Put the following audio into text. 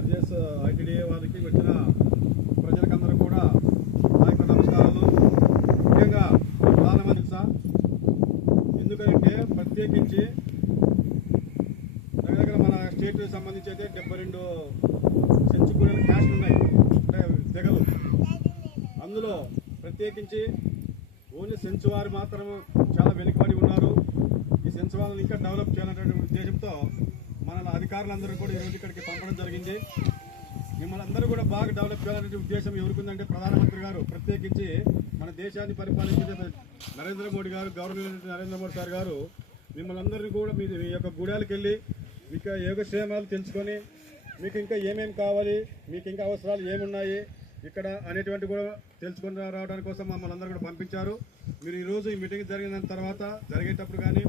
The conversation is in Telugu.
ఐఆర్జీఎస్ ఐటీడీఏ వారికి వచ్చిన ప్రజలకందరూ కూడా నా యొక్క నమస్కారాలు. ముఖ్యంగా ప్రధానమంత్రి సార్, ఎందుకంటే ప్రత్యేకించి దగ్గర మన స్టేట్కి సంబంధించి అయితే 72 సెంచురీల క్యాస్ట్లు ఉన్నాయి, అంటే తెగలు. అందులో ప్రత్యేకించి ఓన్లీ సెంచు వారు మాత్రం చాలా వెనుకబడి ఉన్నారు. ఈ సెంచు వాళ్ళని ఇంకా డెవలప్ చేయాలనేటువంటి ఉద్దేశంతో మన అధికారులందరూ కూడా ఈరోజు ఇక్కడికి పంపడం జరిగింది. మిమ్మల్ని అందరూ కూడా బాగా డెవలప్ చేయాలనే ఉద్దేశం ఎవరికుందంటే ప్రధానమంత్రి గారు ప్రత్యేకించి మన దేశాన్ని పరిపాలించే నరేంద్ర మోడీ గారు, గవర్నమెంట్ నరేంద్ర మోడీ సార్ గారు మిమ్మల్ని అందరినీ కూడా మీ యొక్క గూడాలకు వెళ్ళి మీకు యోగక్షేమాలు తెలుసుకొని మీకు ఇంకా ఏమేమి కావాలి, మీకు ఇంకా అవసరాలు ఏమున్నాయి ఇక్కడ అనేటువంటి కూడా తెలుసుకొని రావడానికి కోసం మమ్మల్ని అందరూ కూడా పంపించారు. మీరు ఈరోజు ఈ మీటింగ్ జరిగిన తర్వాత జరిగేటప్పుడు కానీ